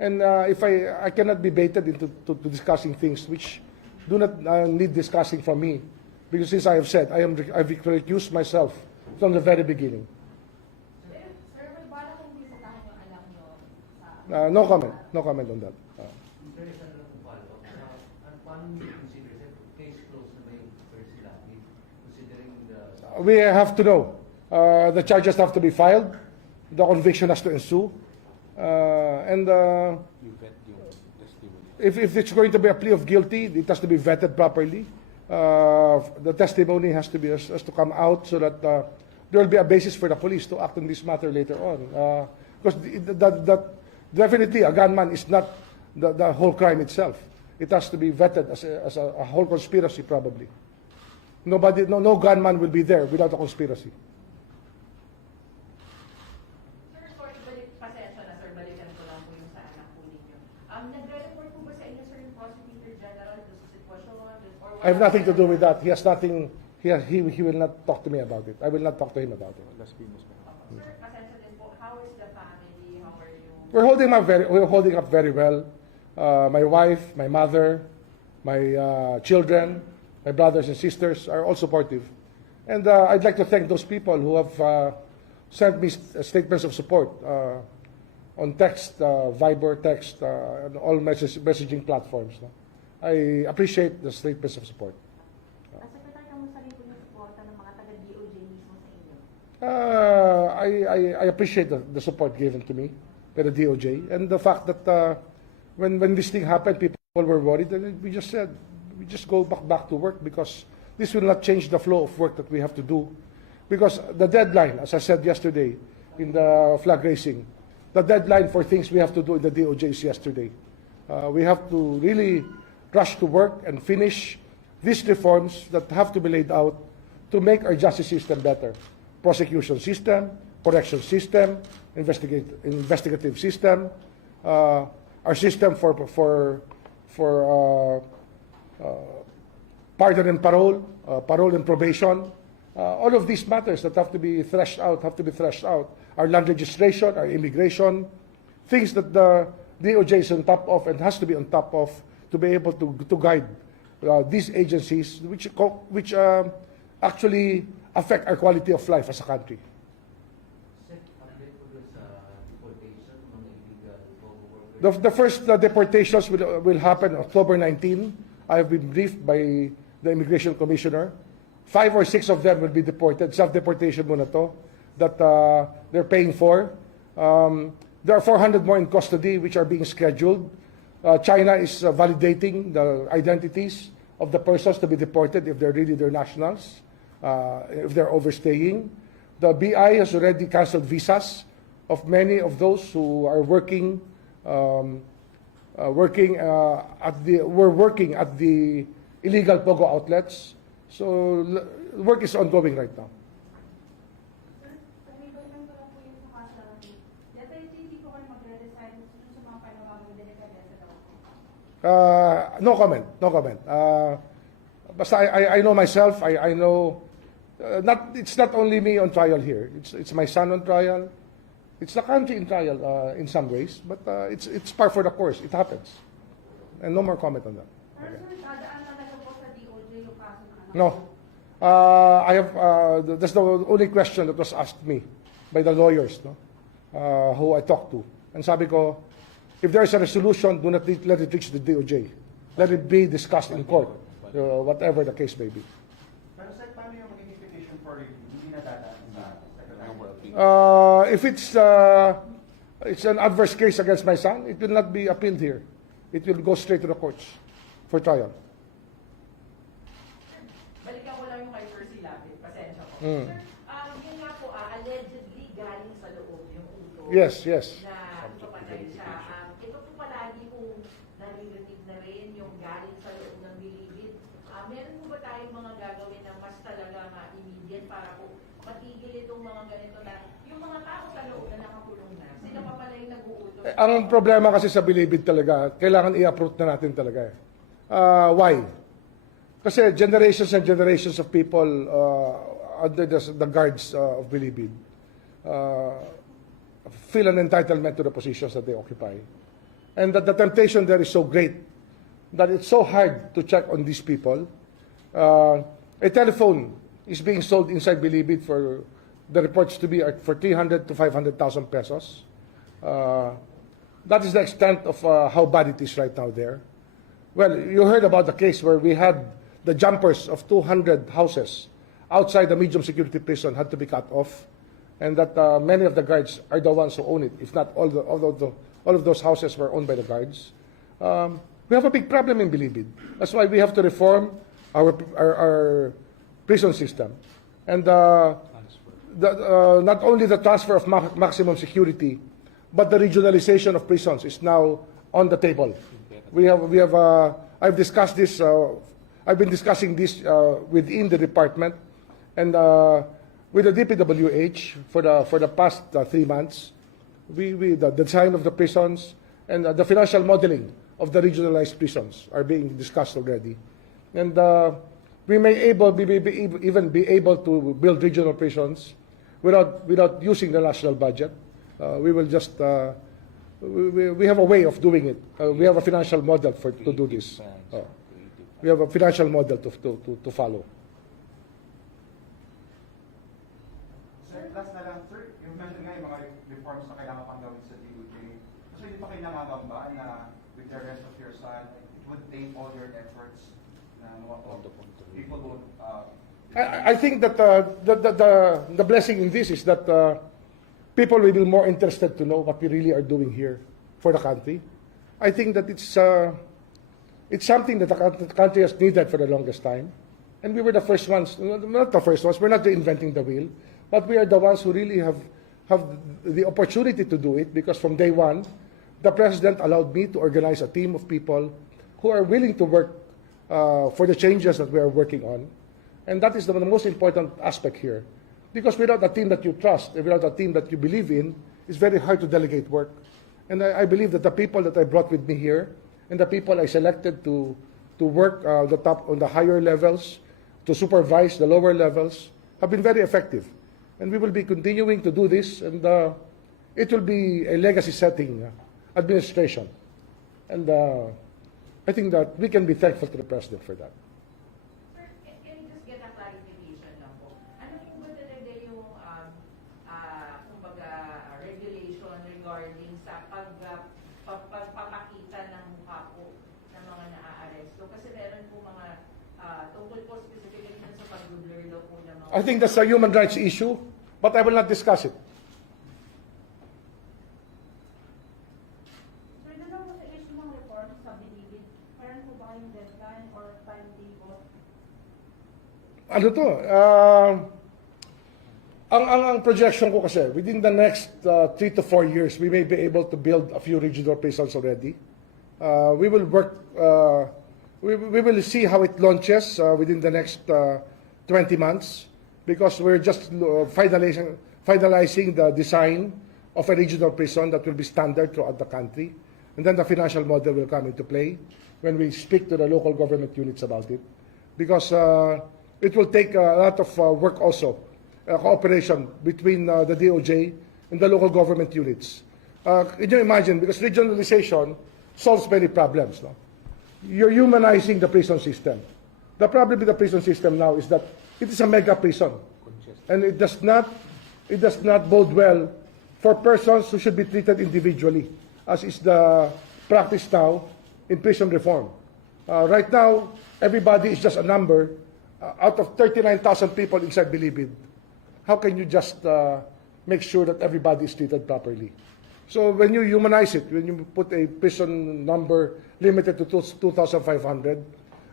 And if I cannot be baited into to discussing things which do not need discussing from me, because since I have said, I've recused myself from the very beginning. Sir, wala kung bisitahan yung anak nyo sa... No comment. No comment on that. There is another follow-up. Paano niyo consider it? Case closed na ba yung first lapid? Considering the... We have to know. The charges have to be filed. The conviction has to ensue. If it's going to be a plea of guilty, it has to be vetted properly. The testimony has to come out so that there will be a basis for the police to act on this matter later on. Because definitely a gunman is not the whole crime itself. It has to be vetted as a whole conspiracy probably. No gunman will be there without a conspiracy. Sir, sorry, pasensya na sir, balikan ko lang po yung sa anak po ninyo. Nagre-report po ba sa inyo, sir, yung Prosecutor General sa sitwasyon? I have nothing to do with that. He has nothing. He will not talk to me about it. I will not talk to him about it. Sir, pasensya din po, how is the family? How are you? We're holding up very well. My wife, my mother, my children, my brothers and sisters are all supportive. And I'd like to thank those people who have sent me statements of support on text, Viber text, and all messaging platforms. No? I appreciate the statements of support. Secretary, kamusta rin po yung suporta ng mga taga-DOJ mismo sa inyo? I appreciate the support given to me by the DOJ and the fact that when this thing happened, people were worried, and we just said, we just go back to work because this will not change the flow of work that we have to do. Because the deadline, as I said yesterday in the flag raising, the deadline for things we have to do in the DOJ is yesterday. We have to really rush to work and finish these reforms that have to be laid out to make our justice system better. Prosecution system, correction system, investigative system, our system for pardon and parole, parole and probation, all of these matters that have to be threshed out, Our land registration, our immigration, things that the DOJ is on top of and has to be on top of to be able to guide these agencies, which actually affect our quality of life as a country. The first deportations will happen October 19. I have been briefed by the Immigration Commissioner. 5 or 6 of them will be deported. Self-deportation muna to, that they're paying for. There are 400 more in custody which are being scheduled. China is validating the identities of the persons to be deported if they're really their nationals, if they're overstaying. The BI has already canceled visas of many of those who are working at the illegal POGO outlets. So work is ongoing right now. Sir, pag-ibalikan ko lang po yung sa kaso. Hindi po kayo magre-resign sa mga panawagang delikadesa daw. No comment. Basta I know myself. I know. It's not only me on trial here. It's my son on trial. It's the country in trial in some ways. But it's par for the course. It happens. And no more comment on that. Sir, dadaan talaga po sa DOJ yung kaso ng anak? No. That's the only question that was asked me by the lawyers, no, who I talked to. And sabi ko, if there is a resolution, do not let it reach the DOJ. Let it be discussed in court, whatever the case may be. Pero sir, paano yung magiging petition for review? Hindi na dadaan sa Secretary? If it's an adverse case against my son, it will not be appealed here. It will go straight to the courts for trial. Balikan ko lang yung kay Sir Silapit, pasensya po. Mm. Sir, yun nga po, allegedly galing sa loob yung ulo. Yes. Na papatay siya. Ito po palagi kung naririnig na rin yung galing sa loob ng bilibid. Meron po ba tayong mga gagawin na mas talaga immediate para po matigil itong mga ganito na yung mga tao sa loob na nakakulong na, sila pa pala yung nag-uutos? Ang problema kasi sa bilibid talaga, kailangan i-uproot na natin talaga. Why? Kasi generations and generations of people under the guards of bilibid feel an entitlement to the positions that they occupy. and that the temptation there is so great that it's so hard to check on these people. A telephone is being sold inside Bilibid for the reports to be for 300 to 500,000 pesos. That is the extent of how bad it is right now there. Well, you heard about the case where we had the jumpers of 200 houses outside the medium security prison had to be cut off, and that many of the guards are the ones who own it. If not all of those houses were owned by the guards. We have a big problem in Bilibid. That's why we have to reform our prison system. And not only the transfer of maximum security, but the regionalization of prisons is now on the table. I've discussed this. I've been discussing this within the department and with the DPWH for the past 3 months. The design of the prisons and the financial modeling of the regionalized prisons are being discussed already, and we may even be able to build regional prisons without using the national budget. We will just we have a way of doing it. We have a financial model to do this. We have a financial model to follow. Sir, last na lang, sir, you mentioned nga yung mga reforms na kailangan pang gawin sa DOJ. So hindi pa kayo nangangamba na with the rest of your side, it would take all your efforts na people would... I think that the blessing in this is that people will be more interested to know what we really are doing here for the country. I think that it's something that the country has needed for the longest time. And we were the first ones, not the first ones, we're not reinventing the wheel, but we are the ones who really have the opportunity to do it, because from day one, the President allowed me to organize a team of people who are willing to work for the changes that we are working on. And that is the most important aspect here. Because without a team that you trust, without a team that you believe in, it's very hard to delegate work. And I believe that the people that I brought with me here, and the people I selected to work on the higher levels, to supervise the lower levels, have been very effective. And we will be continuing to do this, and it will be a legacy-setting administration. And I think that we can be thankful to the President for that. Sir, can you just get a clarification lang po? Ano po ba talaga yung kumbaga, regulation regarding sa pagpapakita ng mukha po ng mga naa-aresto? Kasi meron po mga tungkol po specifically sa pag-blur daw po ng mga... I think that's a human rights issue, but I will not discuss it. Sir, na lang po sa issue ng reform sa Bilibid, meron po ba kayong deadline or timetable? Ano to? Ang projection ko kasi, within the next 3 to 4 years, we may be able to build a few regional prisons already. We will work, we will see how it launches within the next 20 months, because we're just finalizing the design of a regional prison that will be standard throughout the country. And then the financial model will come into play when we speak to the local government units about it. Because it will take a lot of work also, cooperation between the DOJ and the local government units. Can you imagine, because regionalization solves many problems. No? You're humanizing the prison system. The problem with the prison system now is that it is a mega prison. And it does not bode well for persons who should be treated individually, as is the practice now in prison reform. Right now, everybody is just a number. Out of 39,000 people inside Bilibid, how can you just make sure that everybody is treated properly? So when you humanize it, when you put a prison number limited to 2,500,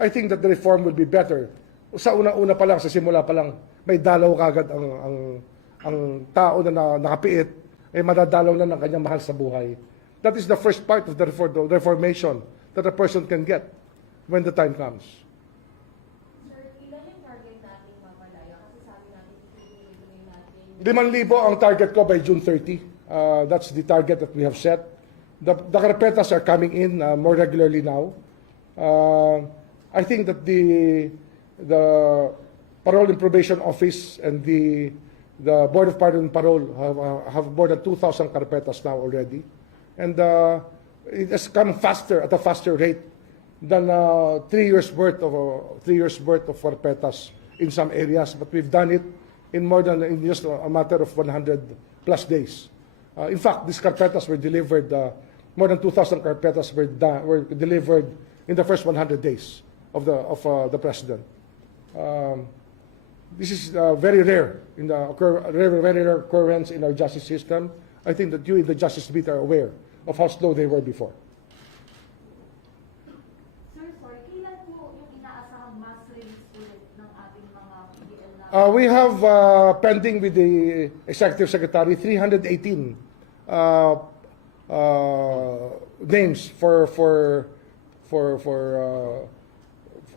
I think that the reform will be better. Sa una-una pa lang, sa simula pa lang, may dalaw kagad ang tao na nakapiit, ay madadalaw na ng kanyang mahal sa buhay. That is the first part of the reformation that a person can get when the time comes. Sir, ilan yung target natin mamalaya? Kasi sabi natin, ituloy natin. 5,000 ang target ko by June 30. That's the target that we have set. The carpetas are coming in more regularly now. I think that the Parole and Probation Office and the Board of Pardon and Parole have more than 2,000 carpetas now already. And it has come faster, at a faster rate than 3 years worth of carpetas in some areas. But we've done it in just a matter of 100 plus days. In fact, these carpetas were delivered. More than 2,000 carpetas were delivered in the first 100 days of the president. This is very rare very rare occurrence in our justice system. I think that you in the Justice Beat are aware of how slow they were before. Sir, sorry, kailan po yung inaasahang mass release ulit ng ating mga PDL na? We have pending with the Executive Secretary 318 names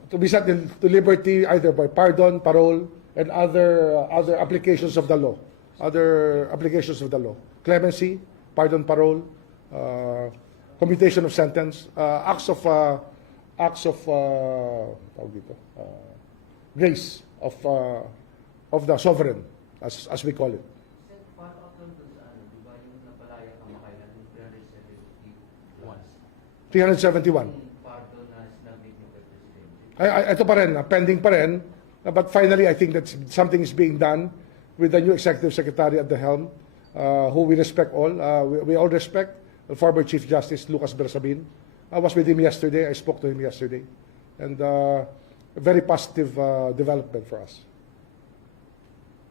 to be set to liberty either by pardon, parole, and other applications of the law. Clemency, pardon, parole, commutation of sentence, acts of grace of the sovereign, as we call it. Sir, follow-up lang dun sa ano, di ba yung napalaya kamakailan yung 371 plus? 371. Yung pardon na sinabi niyo kay Presidente. Ito pa rin, pending pa rin. But finally, I think that something is being done with the new Executive Secretary at the helm, who we respect all. We all respect the former Chief Justice Lucas Bersabin. I was with him yesterday. I spoke to him yesterday. And a very positive development for us.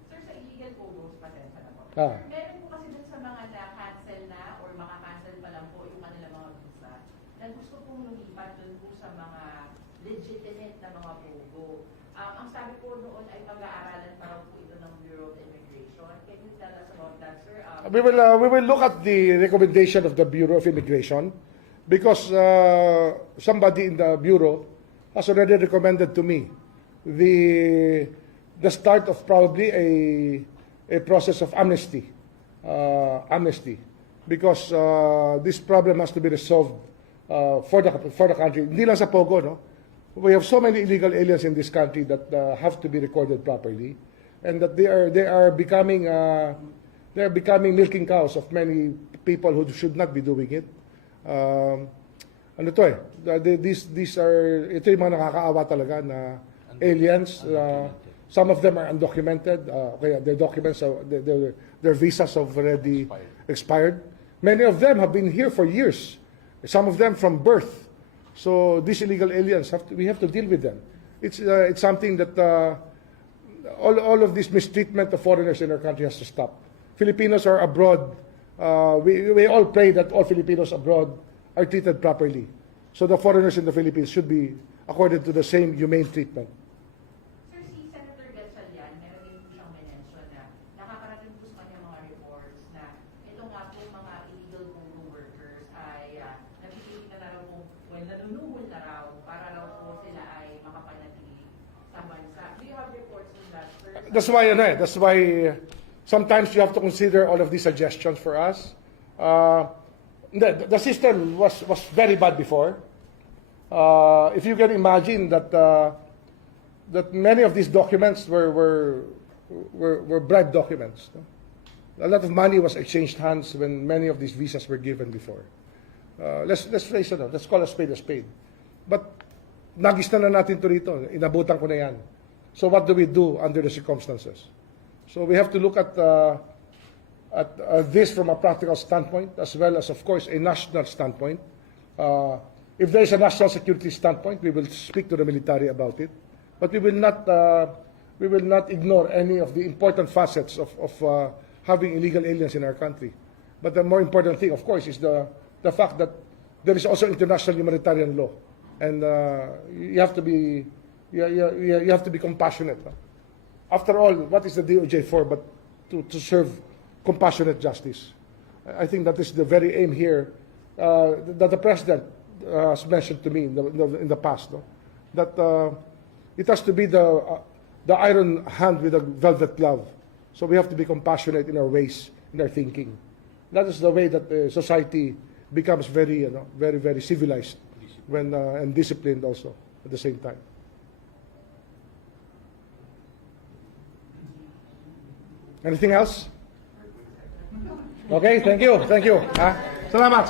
Sir, sa illegal photos, pasensya na po. Ah. Meron po kasi dun sa mga na-cancel na or maka-cancel pa lang po yung kanilang mga visa na gusto pong lumipat dun po sa mga legitimate na mga pogo. Ang sabi po noon ay pag-aaralan pa raw po ito ng Bureau of Immigration. Can you tell us about that, sir? We will look at the recommendation of the Bureau of Immigration because somebody in the Bureau has already recommended to me the start of probably a process of amnesty, because this problem has to be resolved for the country. Hindi lang sa Pogo, no? We have so many illegal aliens in this country that have to be recorded properly, and that they are becoming milking cows of many people who should not be doing it. Ano to eh? Ito yung mga nakakaawa talaga na aliens. Some of them are undocumented. Kaya their documents, their visas have already expired. Many of them have been here for years. Some of them from birth. So these illegal aliens we have to deal with them. It's something that all of this mistreatment of foreigners in our country has to stop. Filipinos are abroad. We all pray that all Filipinos abroad are treated properly. So the foreigners in the Philippines should be accorded to the same humane treatment. Sir, si Senator Gatchalian, meron din po siyang mention na nakakarating po sa kanya mga reports na ito nga po mga illegal pogo workers ay napipili na raw po, nanunuhol na raw para raw po sila ay makapanatili sa bansa. Do you have reports on that, sir? That's why sometimes you have to consider all of these suggestions for us. The system was very bad before. If you can imagine that many of these documents were bribe documents. No? A lot of money was exchanged hands when many of these visas were given before. Let's face it, let's call a spade a spade. But nagis na natin to rito, inabutan ko na yan. So what do we do under the circumstances? So we have to look at this from a practical standpoint, as well as, of course, a national standpoint. If there is a national security standpoint, we will speak to the military about it. But we will not ignore any of the important facets of having illegal aliens in our country. But the more important thing, of course, is the fact that there is also international humanitarian law, and you have to be compassionate. After all, what is the DOJ for but to serve compassionate justice? I think that is the very aim here that the president has mentioned to me in the past. No? That it has to be the iron hand with a velvet glove. So we have to be compassionate in our ways, in our thinking. That is the way that society becomes very, very civilized when and disciplined also at the same time. Anything else? Okay, thank you. Salamat.